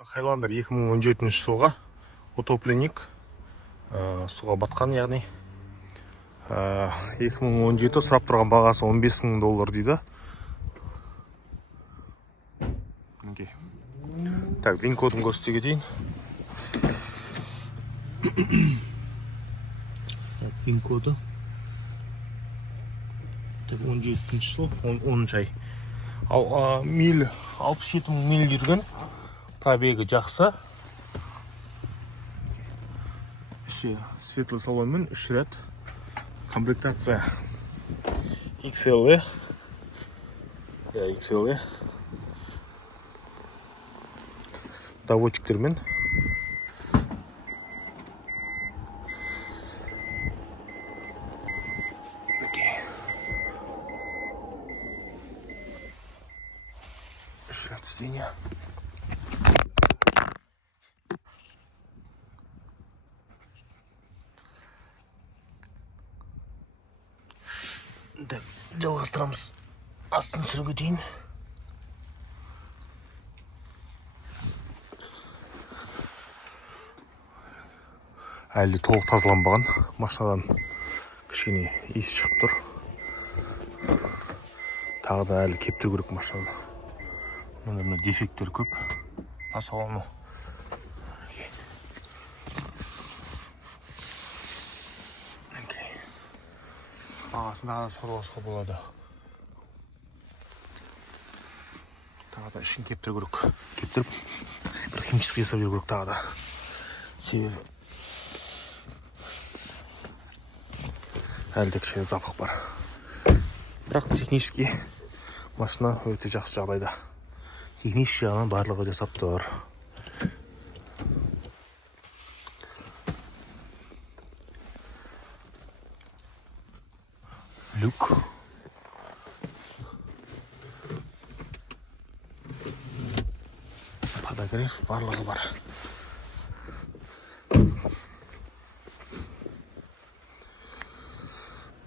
Хайландер 2017 жылға утопленник суға батқан, яғни 2017 сұрап тұрған бағасы $15,000 дейді. Так, вин кодын көрсете кетейін. Вин коды 17 жыл, 10 ай. Ал миль 67 мың миль жүрген, пробегі жақсы. Іші светлый салонмен 3 ряд. Комплектация XLE. XLE. Доводчиктермен. Ряд сиденья. Так, жалғастырамыз. Астын сүрге дейін. Әлі толық тазаланбаған. Машинадан кішкене иіс шығып тұр. Тағы да әлі кептіру керек машинаны. Мына дефекттер көп. Асалану. Ағасында сорғыласқа болады. Тағы да ішін кептіру керек. Кептіріп, бір химический жасап жүру керек тағы да. Себебі әлі де кішкене запах бар. Бірақ технически машина өте жақсы жағдайда. Технически жағынан барлығы жасап тұр. Люк. Подогрев барлығы бар.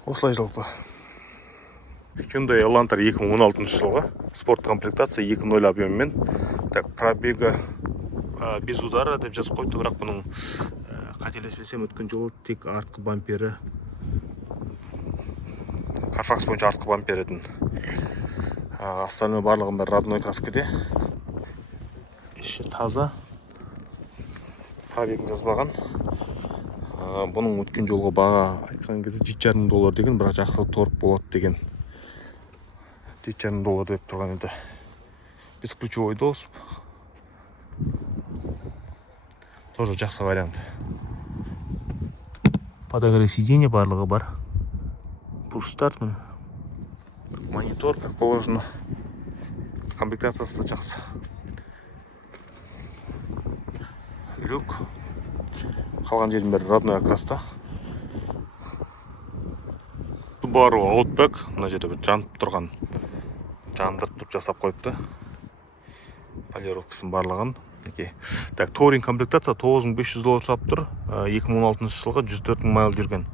Осылай жалпы. Hyundai Elantra 2016 жылғы. Спорт комплектация 2.0 объеммен. Так, пробега без удара деп жазып қойды, бірақ бұның қателеспесем өткен жолы тек артқы бампері. Carfax бойынша артқы бампер етін. Остальной барлығын бір родной краскіде. Іші таза. Пробегін жазбаған. Бұның өткен жолға баға айтқан кезде $7,500 деген, бірақ жақсы торг болады деген. $7,500 деп тұрған еді. Бесключевой доступ. Тоже жақсы вариант. Подогрев сиденья барлығы бар. Push-старт, монитор, как положено. Комплектациясы жақсы. Люк. Қалған жердің бәрі родной окраста. Subaru Outback. Мына жерде бір жанып тұрған. Жандыртып жасап қойыпты. Полировкасын барлығын. Так, Touring комплектация $9,500 шап тұр. 2016 жылғы 104 мың майл жүрген.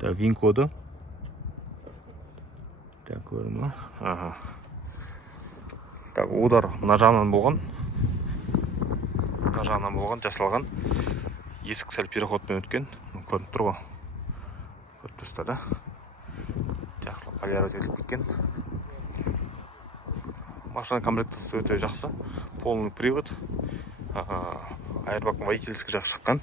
Так, вин коды. Так, көрім. Так, удар мына жағынан болған. Мына жағынан болған, жасалған. Есік сәл переходпен өткен. Көрініп тұр ғой. Көріп тұрсыздар да. Жақсылап полировать етіліп кеткен. Машина комплектациясы өте жақсы. Полный привод. Airbag водительский жақ шыққан.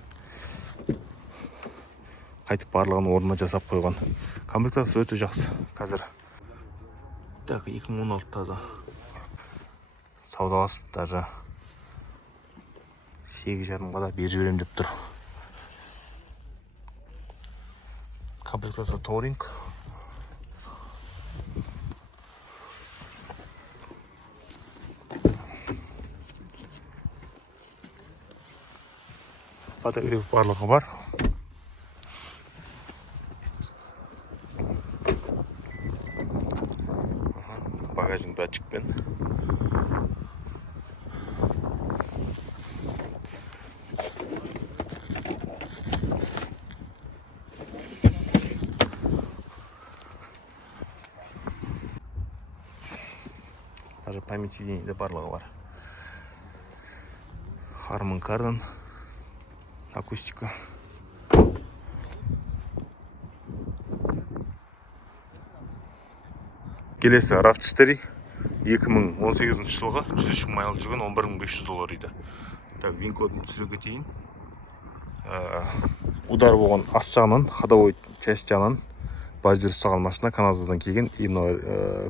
Қайтып барлығын орнына жасап қойған. Комплектациясы өте жақсы. Қазір. Так, 2016-та да саудаласып даже 8,5-ға да беріп жіберем деп тұр. Комплектация Touring. Подогрев барлығы бар. Багажник датчикпен. Даже память сиденья барлығы бар. Harman Kardon акустика. Келесі RAV4 2018 жылғы 103 майл жүрген $11,500 дейді. Так, вин-кодын түсіре кетейін. Удар болған ас жағынан, ходовой часть жағынан баж жүріс салған машина Канададан келген, и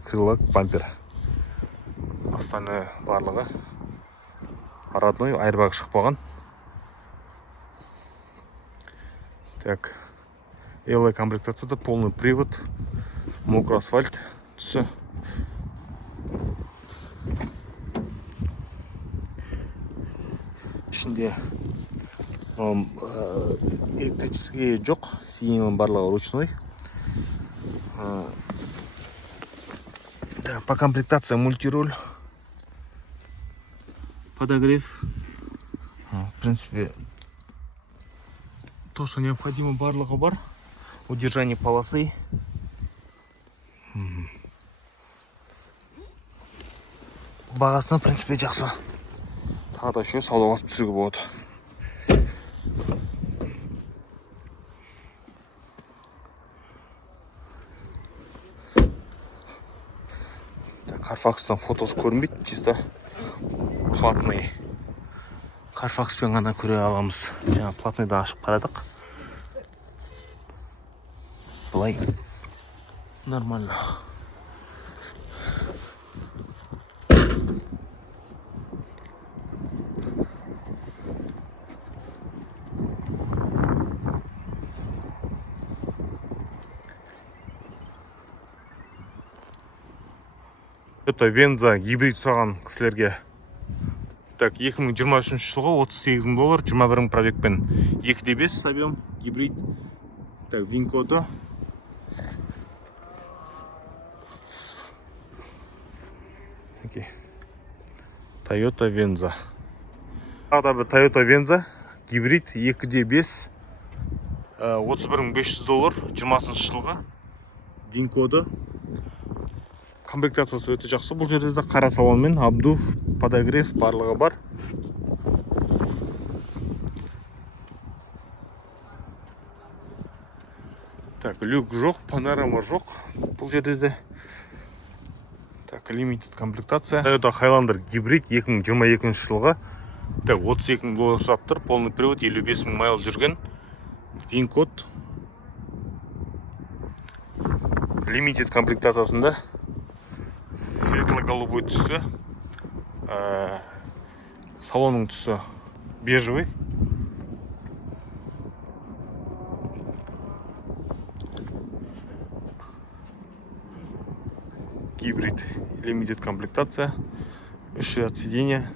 крыло бампер. Астаны барлығы родной, айрбаг шықпаған. Так, LA комплектацияда полный привод, мокрый асфальт түсі. Ішінде электрический жоқ, сиденьенің барлығы ручной. Так, по комплектации мультируль, подогрев. В принципе, то, что необходимо, барлығы бар. Удержание полосы. Бағасына, в принципе, жақсы. Тағы да еще сауда басып түсіруге болады. Carfax'tan фотосы көрінбейді, чисто платный. Carfax'пен ғана көре аламыз. Жаңа платныйды ашып қарадық. Былай нормально. Это Венза гибрид сұраған кісілерге. Так, 2023 жылғы $38,000, 21 пробегпен 2.5 объем гибрид. Так, вин-коды. Toyota Venza. Тағы бір Toyota Venza гибрид 2.5 $31,500, 20 жылғы. Вин-коды. Комплектациясы өте жақсы. Бұл жерде де қара салонмен обдув, подогрев барлығы бар. Так, люк жоқ, панорама жоқ. Бұл жерде де так, limited комплектация. Toyota Highlander гибрид 2022 жылғы. Так, $32,000 сұрап тұр. Полный привод, 55,000 майл жүрген. Вин-код. Limited комплектациясында светло-голубой түсі. Салонның түсі бежевый. Гибрид, лимитед комплектация, 3 ряд сиденья,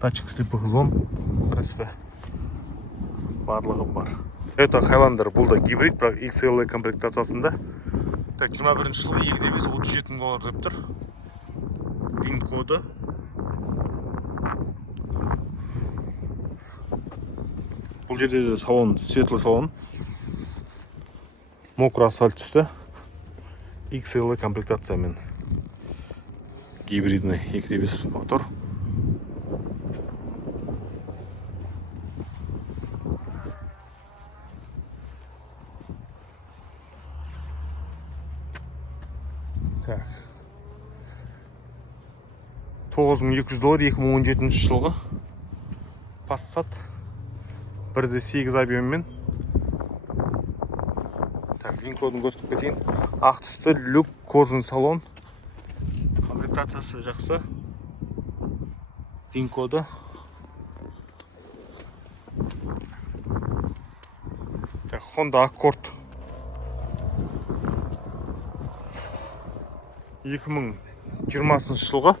датчик слепых зон, в принципе, барлығы бар. Это Highlander, бұл да гибрид, бірақ XLA комплектациясында. Так, 21 жылғы 2.5 $37,000 деп тұр. Вин-коды. Бұл жерде салон, светлый салон. Мокрый асфальт түсті. XLA комплектациямен. Гибридный 2.5 мотор. Так. $9,200, 2017 жылғы. Passat. 1.8 объеммен. Так, вин-кодын көрсетіп кетейін. Ақ түсті, люк, кожаный салон. Комплектациясы жақсы. Вин-коды. Так, Honda Accord. 2020 жылғы.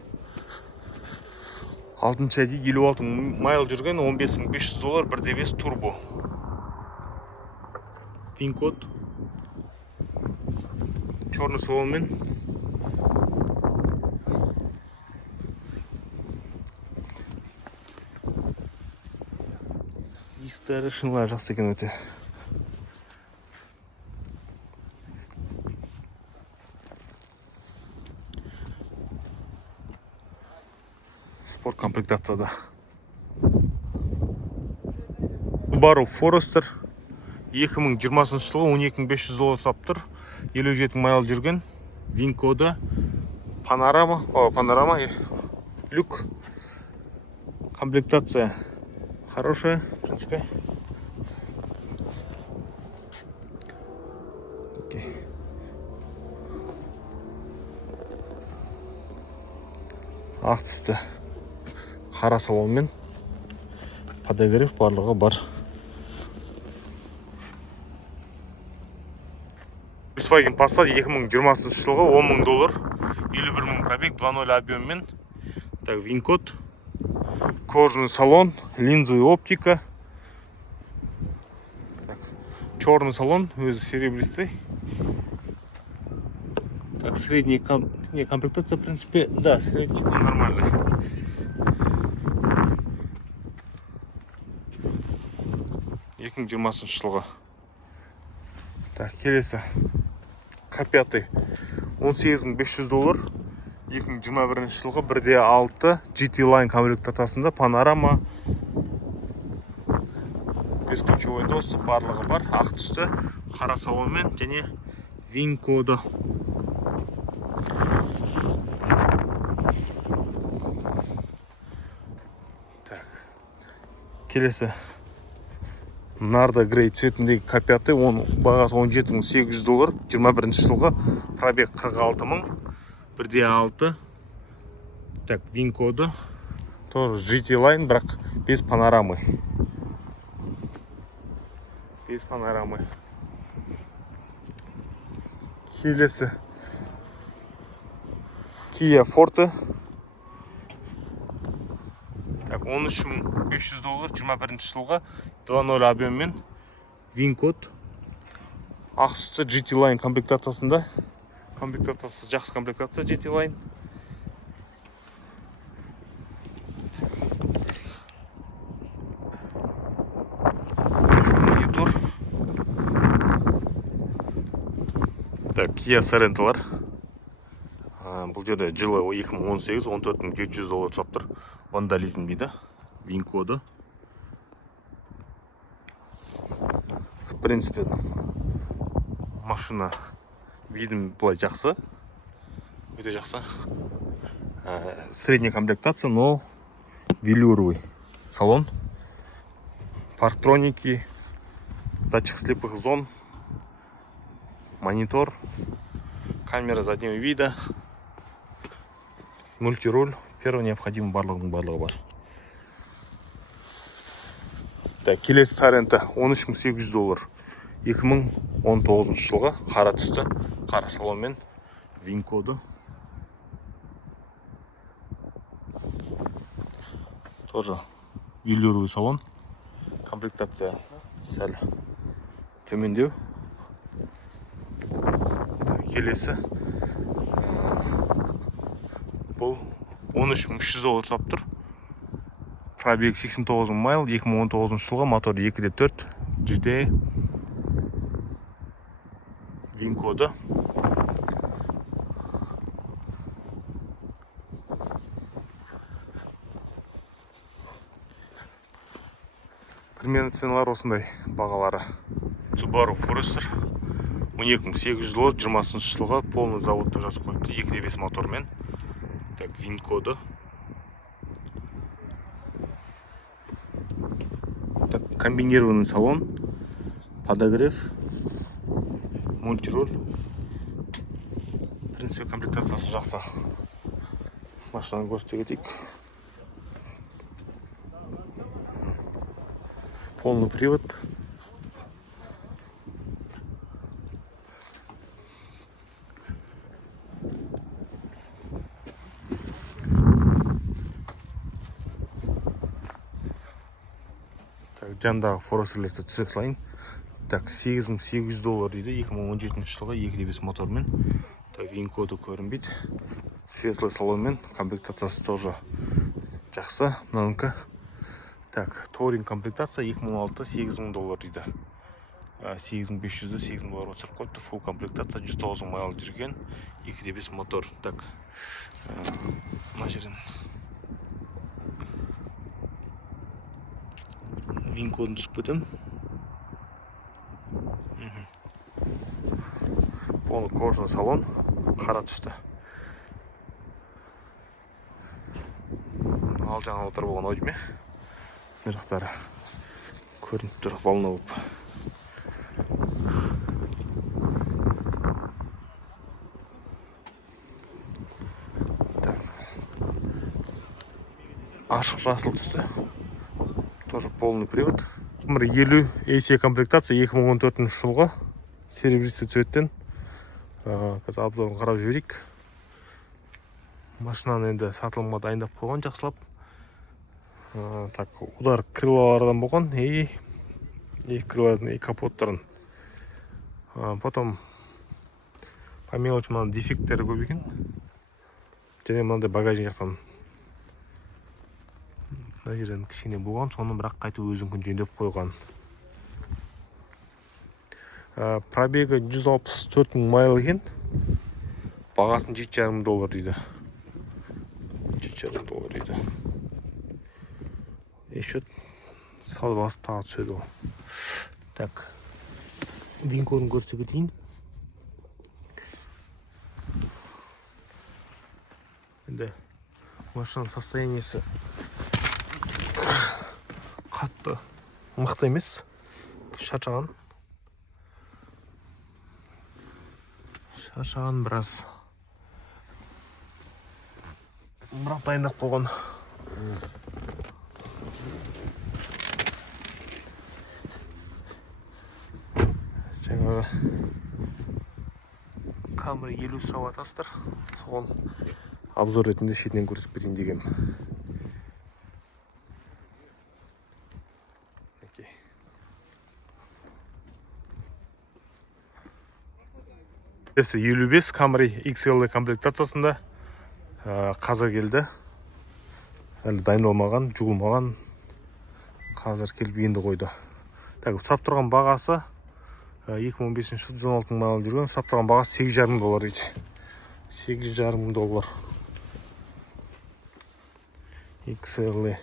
6 айда 56 майл жүрген, $15,500, 1.5 турбо. Вин-код. Черный салонмен. Дисктері шынылар жақсы екен өте. спорт комплектацияда. Subaru Forester 2020 жылы 12500 доллар сап тұр. 57 майл жүрген. Винкода панорама люк. Комплектация хорошая, в принципе. Ақ түсті қара салонмен подогрев барлығы бар. Volkswagen Passat 2020 жылғы 10 000 доллар, 51 000 пробег, 2.0 объеммен. Так, вин-код, кожаный салон, линзы и оптика. Так, черный салон, өзі серебристый. Так, средняя комплектация, в принципе, да, средняя нормальная. Екің 20 жылға. Так, келесі. К5 18 500 доллар. 2021 жылғы 1.6 GT Line комплектациясында панорама, бесключевой доступ барлығы бар. Ақ түсті, қара салонмен және вин-коды. Так. Келесі. Нарда Грей цветіндегі К5, оның бағасы 17 800 доллар, 21 жылғы, пробег 46 000, 1.6. Так, вин-коды. Тоже GT Line, бірақ без панорамы. Без панорамы. Келесі. Kia Forte. Так, 13 500 доллар, 21 жылғы, 2.0 объеммен, вин-код. Ақ түсті GT Line комплектациясында. Комплектациясы жақсы комплектация GT Line. Монитор. Так, Kia Sorento-лар. Бұл жерде жылы 2018 14 700 доллар сап тұр. Вандализм дейді. Вин-коды. В принципе, машина видим былай жақсы. Өте жақсы. Средняя комплектация, но велюровый салон. Парктроники, датчик слепых зон, монитор, камера заднего вида, мультируль. Первый необходимый барлығының барлығы бар. Так, келесі Sorento 13 800 доллар. 2019 жылғы, қара түсті, қара салонмен, вин-коды. Тоже велюровый салон. Комплектация сәл төмендеу. Келесі. Бұл 13 300 доллар сап тұр. Пробег 89 майл, 2019 жылғы, мотор 2.4 GT. Вин-коды. Примерно ценалар осындай бағалары. Subaru Forester 12 800 доллар, 20 жылғы, полный заводта жазып қойыпты, 2.5 мотормен. Так, вин-коды. Так, комбинированный салон, подогрев, мультируль. В принципе, комплектациясы жақсы. Машинаны көрсете кетейік. Полный привод. Так, жандағы Forester түсірек салайын. Так, 8800 доллар дейді. 2017 жылға 2.5 мотормен. Так, вин-коды көрінбейді. Светлый салонмен. Комплектациясы тоже жақсы. Мынанікі. Так, Touring комплектация 2016 8000 доллар дейді. 8500-ді 8000 доллар өтсіріп қойды. Full комплектация 190 майл жүрген. 2.5 мотор. Так, мына жерден кодын түсіп кетемін. Полный кожаный салон, қара түсті. Ал жаңа отыр болған ой деме. Мына жақтары көрініп тұр, волна болып. Ашық жасыл түсті. Тоже полный привод. 50 AC комплектация 2014 жылғы. Серебристый цветтен. Қазір обзорын қарап жіберейік. Машинаны енді сатылымға дайындап қойған жақсылап. Так, удар крылалардан болған. И крылардың, и капоттарын. Потом по мелочи мына дефекттері көп екен. Және мынандай багажник жақтан мына жерден кішкене болған, соны бірақ қайтып өзін жөндеп қойған. Пробегі 164 мың майл екен. Бағасын $7,500 дейді. $7,500 дейді. Еще сал басы тағы түседі ол. Так, винкодын көрсе кетейін. Енді машинаның состояниесі қатты мықты емес, шаршаған біраз. Бірақ дайындап қойған. Жаңағы Camry 50 сұрап атасыздар. Соған обзор ретінде шетінен көрсетіп кетейін дегенім. Есі 55 Camry XL комплектациясында қазір келді. Әлі дайындалмаған, жуылмаған. Қазір келіп енді қойды. Сап тұрған бағасы 2015 116 мың алып жүрген. Сап тұрған бағасы $8,500 дейді. $8,500. XL.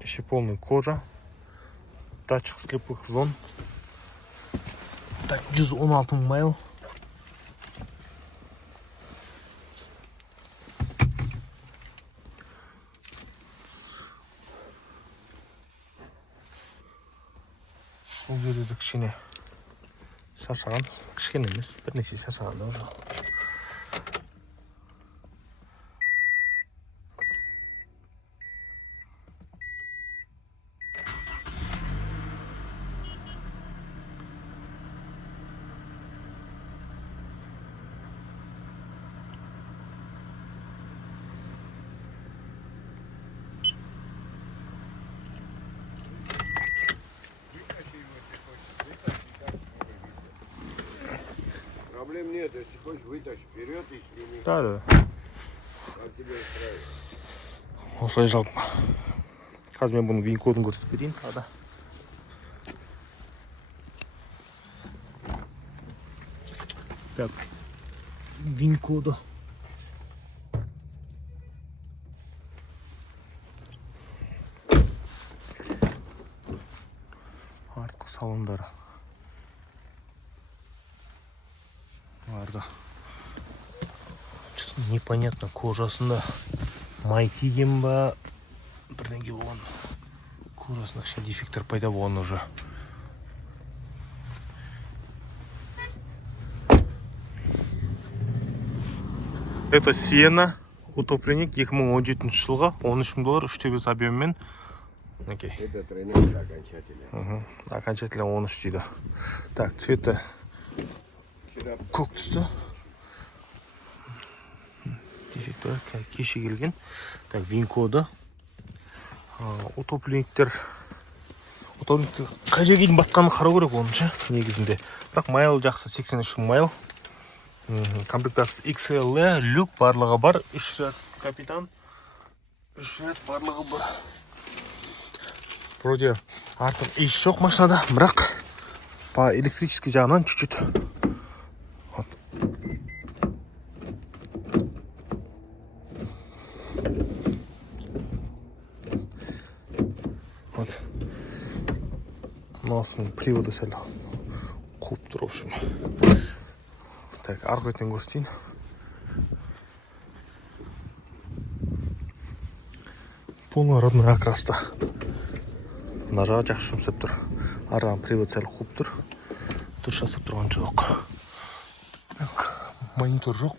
Еще полная кожа. Датчик слепых зон. Так, 116 мың майл. Бұл жерде кішкене шаршаған. Кішкене емес, бірнеше шаршаған да уже. Проблем нет, если хочешь, вытащи вперед и сними. Да. Как тебе устраивает? Осылай жалпы. Қазір мен бұның вин-кодын көрсетіп кетейін. Так, вин-коды. Артқы салондары. Vardı. Непонятно, кожасында май тиген ба, бірдеңе болған. Кожасында кішкене дефекттер пайда болған уже. Это Sienna утопленник 2017 жылға $13,000 3,5 объеммен. Это тройной окончательно. Окончательно 13 дейді. Так, цветі көк түсті. Дефектор кеше келген. Так, вин-коды. Утопленниктер қай жерге дейін батқанын қарау керек онынша негізінде. Бірақ майл жақсы 83 майл. Комплектациясы XL, люк барлығы бар. 3 рет капитан. 3 рет барлығы бар. Вроде артық еш жоқ машинада, бірақ по электрический жағынан чуть-чуть мынасының приводы сәл қуып тұр, в общем. Так, арғы бетінен көрсетейін. Полный родной окраста. Мына жағы жақсы жұмсап тұр. Арған привод сәл қуып тұр. Дұрыс жасап тұрған жоқ. Так, монитор жоқ.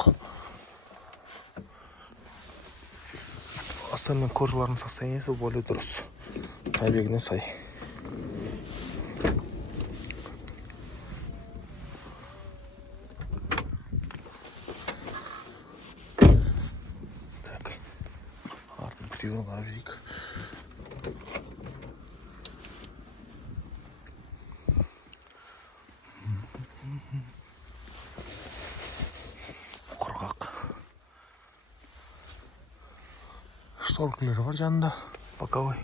Остальные кожалардың состояниесі более дұрыс. Пробегіне сай. Так, артын приводын қарап жүрейік. Құрғақ. Шторкілері бар жанында, боковой.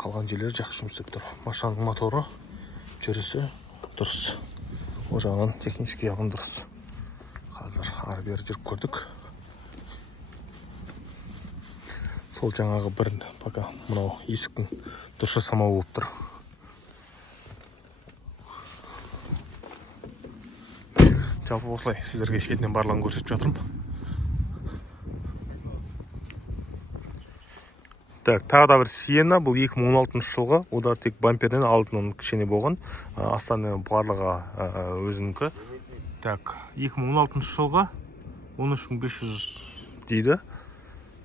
Қалған жерлері жақсы жұмыс істеп тұр. Машинаның моторы, жүрісі дұрыс. Ол жағынан технический жағын дұрыс. Қазір ары бері жүріп көрдік. Сол жаңағы бір пока мынау есіктің дұрыс жасамауы болып тұр. Жалпы осылай сіздерге шетінен барлығын көрсетіп жатырмын. Так, тағы да бір Сиена, бұл 2016 жылғы, одар тек бамперден алдынан кішкене болған, астаны барлығы өзінікі. Так, 2016 жылғы 13500 дейді.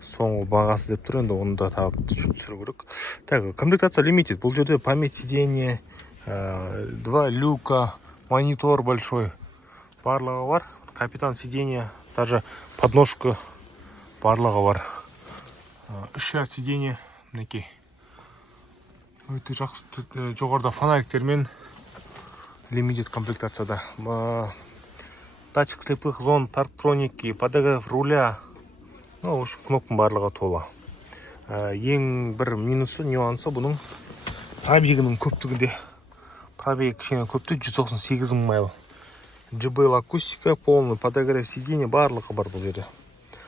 Соңғы бағасы деп тұр, енді оны да тағы түсіру керек. Так, комплектация лимитед. Бұл жерде память сиденье, 2 люка, монитор большой. Барлығы бар. Капитан сиденье, даже подножка барлығы бар. 3 ряд сиденье, мінекей. Өте жақсы жоғарыда фонариктермен лимитед комплектацияда. Датчик слепых зон, парктроники, подогрев руля. Ну, в общем, кнопканың барлығы тола. Ең бір минусы, нюансы бұның пробегінің көптігінде. Пробег кішкене көпті, 198 000 майл. JBL акустика, полный подогрев сиденья, барлығы бар бұл жерде.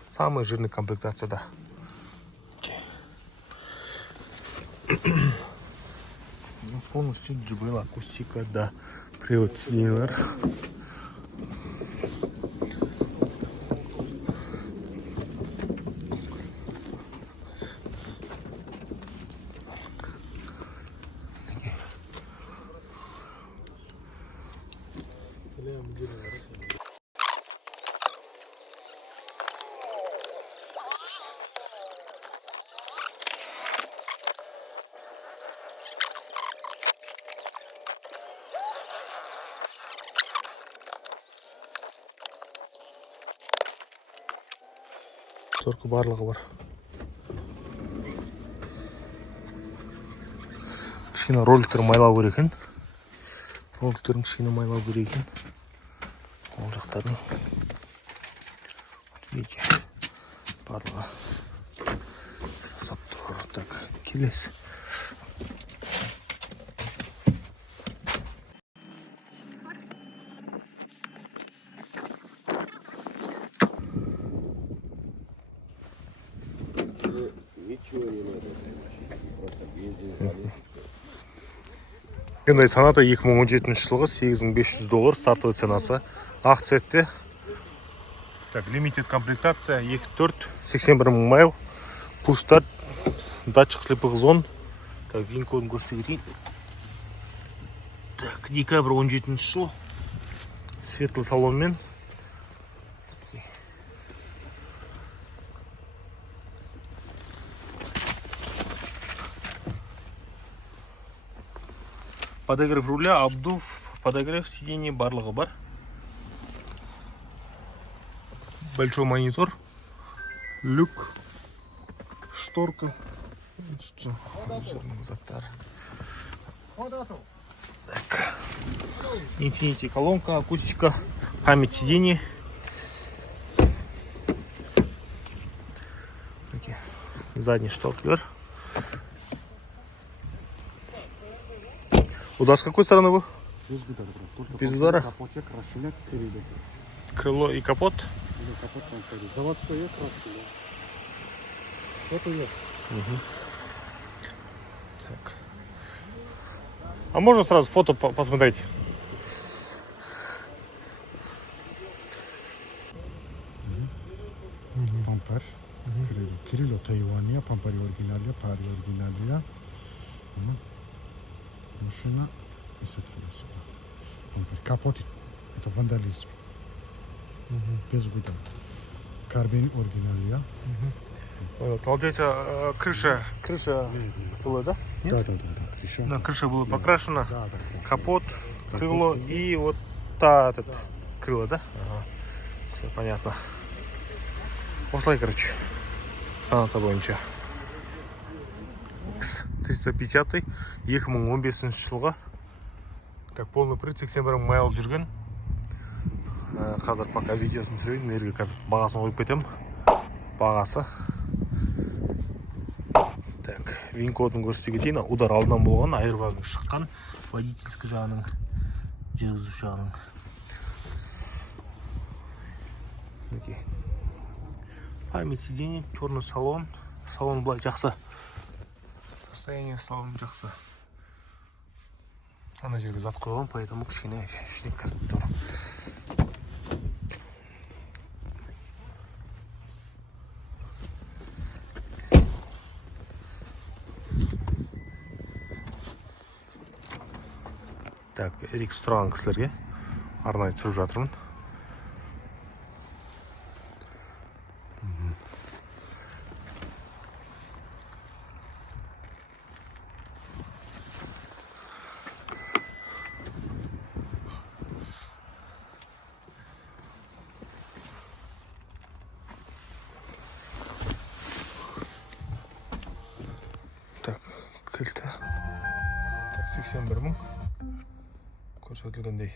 Самый жирный комплектацияда. Полностью JBL акустика, да. Привод сиденьялар. Торқы барлығы бар. Кішкене роликтер майлау керек екен. Роликтерін кішкене майлау керек екен. Ол жақтарын. Видите, барлығы жасап тұр. Так, келесі. Hyundai Sonata 2017 жылғы $8500 стартовый ценасы. Ақ цветте. Так, лимитед комплектация 2.4, 81 000 майл. Пуш-старт, датчик слепых зон. Так, вин кодын көрсетейін. Так, декабрь 17 жыл. Светлый салонмен. Подогрев руля, обдув, подогрев сиденья, барлығы бар. Большой монитор, люк, шторка. Так. Infinity колонка, акустика, память сидений. Задний штокер. Удар с какой стороны был? Без удара. Крыло и капот. Заводской красный. Фото есть. Так. А можно сразу фото посмотреть? Пампер. Кирилло Тайвания, пампери оригиналия, пари оригиналия. Машина. Пампер. Капот. Это вандализм. Без гуда. Карбин оригиналия. Получается, крыша была, да? Да. Крыша. Да, крыша была покрашена, Да. капот, крыло и вот этот крыло, да? Ага. Все понятно. Осылай, короче, санаты бойынша. X350 2015 жылға. Так, полный привод 81 май алып жүрген. Қазір пока видеосын түсірейін, мерге қазір бағасын қойып кетем. Бағасы. Так, вин кодын көрсете кетейін. Удар алдынан болған, айырбагың шыққан, водительский жағының, жүргізуші жағының. Память сиденья, черный салон. Салон былай жақсы. Состояние салон жақсы. Ана жерге зат қойған, поэтому кішкене ішіне кіріп тұр. Так, RX тұрған кісілерге арнайы түсіріп жатырмын. Так, кілті. Так, 81 мың. Көрсетілгендей.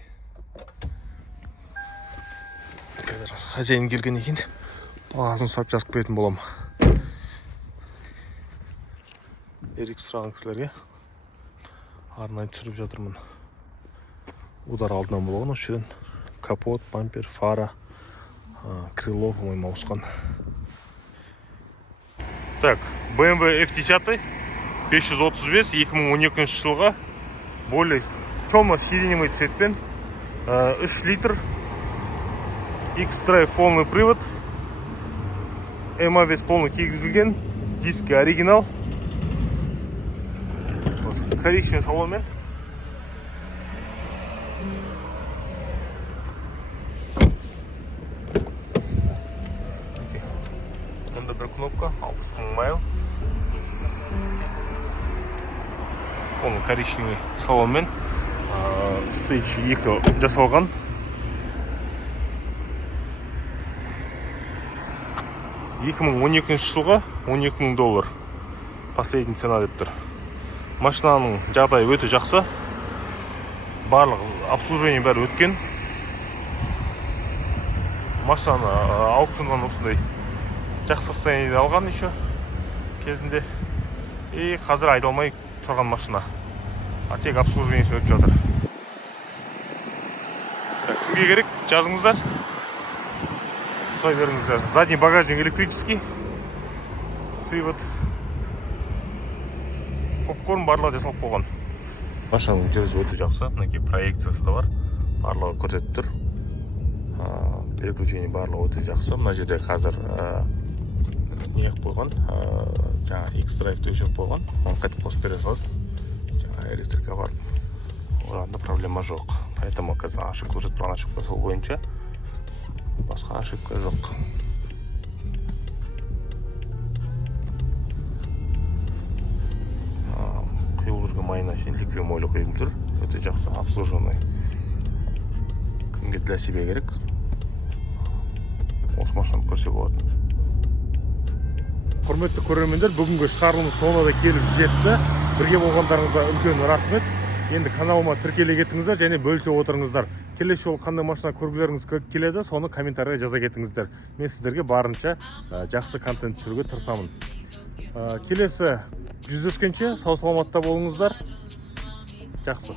Қазір хозяин келген екен. Бағасын сұрап жазып қоятын болам. RX сұраған кісілерге арнайы түсіріп жатырмын. Удар алдынан болған, осы жерден капот, бампер, фара, крыло, по-моему, ауысқан. Так, BMW F10 535 2012 жылға более темно-сиреневый цветпен 3 литр X-Drive полный привод, EMA весь полный кигізілген, диски оригинал, коричневый салонмен. Мұнда бір кнопка 60 000 майл. Полный коричневый салонмен. Стейдж 2 жасалған. $2012 жылға $12,000 последний цена деп тұр. Машинаның жағдайы өте жақсы. Барлық обслуживание бәрі өткен. Машинаны аукционнан осындай жақсы состояниеде алған еще кезінде. И қазір айдалмай тұрған машина. Тек обслуживениесі өтіп жатыр. Кімге керек? Жазыңыздар. Сұрай беріңіздер. Задний багажник электрический. Привод. Попкорн барлығы жасалып қойған. Машинаның жүрісі өте жақсы. Мінекей проекциясы да бар. Барлығы көрсетіп тұр. Переключение барлығы өте жақсы. Мына жерде қазір не қойып қойған. Жаңа X-Drive өшіріп қойған. Оны қайтып қосып бере салады. Электрика бар. Оранда проблема жоқ. Поэтому қазір ошибка көрсетіп тұрған ошибка сол бойынша. Басқа ошибка жоқ. Құйылып жүрген майына шейін ликвидный ойлы құйылып тұр. Өте жақсы обслуживание. Кімге для себя керек? Осы машинаны көрсе болады. Құрметті көрермендер, бүгінгі шығарылымыз соңына да келіп жетті. Бірге болғандарыңызға үлкен рахмет. Енді каналыма тіркеле кетіңіздер және бөлісе отырыңыздар. Келесі жолы қандай машина көргілеріңіз келеді, соны комментарийға жаза кетіңіздер. Мен сіздерге барынша жақсы контент түсіруге тырысамын. Келесі жүздескенше сау саламатта болыңыздар. Жақсы.